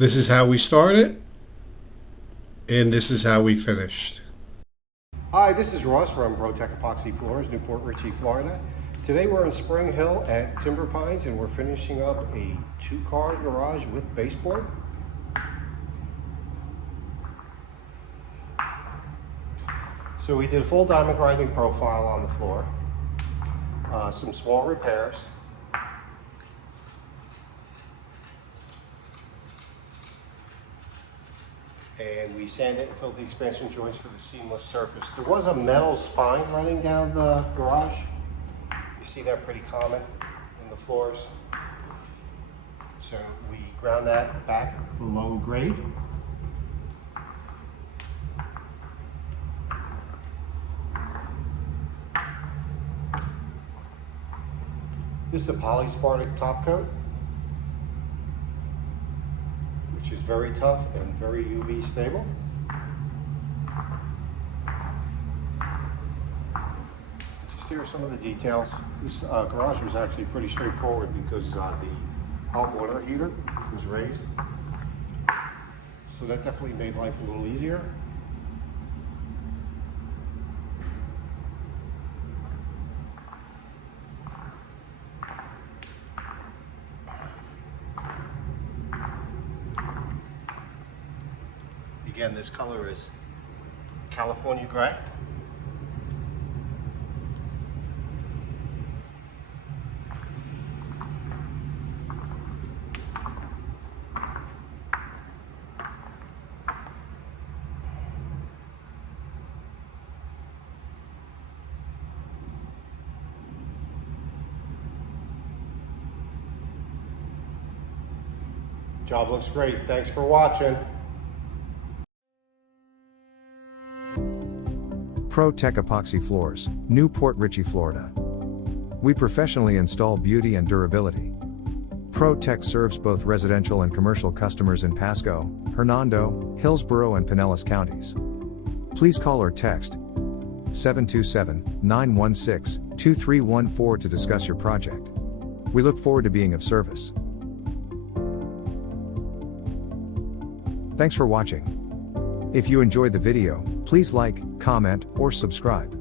This is how we started, and this is how we finished. Hi, this is Ross from Epoxy Floors, Newport Richey, Florida. Today we're in Spring Hill at Timber Pines and we're finishing up a 2-car garage with baseboard. So we did a full diamond grinding profile on the floor, some small repairs. And we sanded and filled the expansion joints for the seamless surface. There was a metal spine running down the garage. You see that pretty common in the floors. So we ground that back below grade. This is a Polyaspartic top coat, which is very tough and very UV stable. Just here are some of the details. This garage was actually pretty straightforward because the hot water heater was raised. So that definitely made life a little easier. Again, this color is California gray. Job looks great. Thanks for watching. Pro-Tech Epoxy Floors, Newport Richey, Florida. We professionally install beauty and durability. Pro-Tech serves both residential and commercial customers in Pasco, Hernando, Hillsborough and Pinellas counties. Please call or text 727-916-2314 to discuss your project. We look forward to being of service. Thanks for watching. If you enjoyed the video, please like, comment, or subscribe.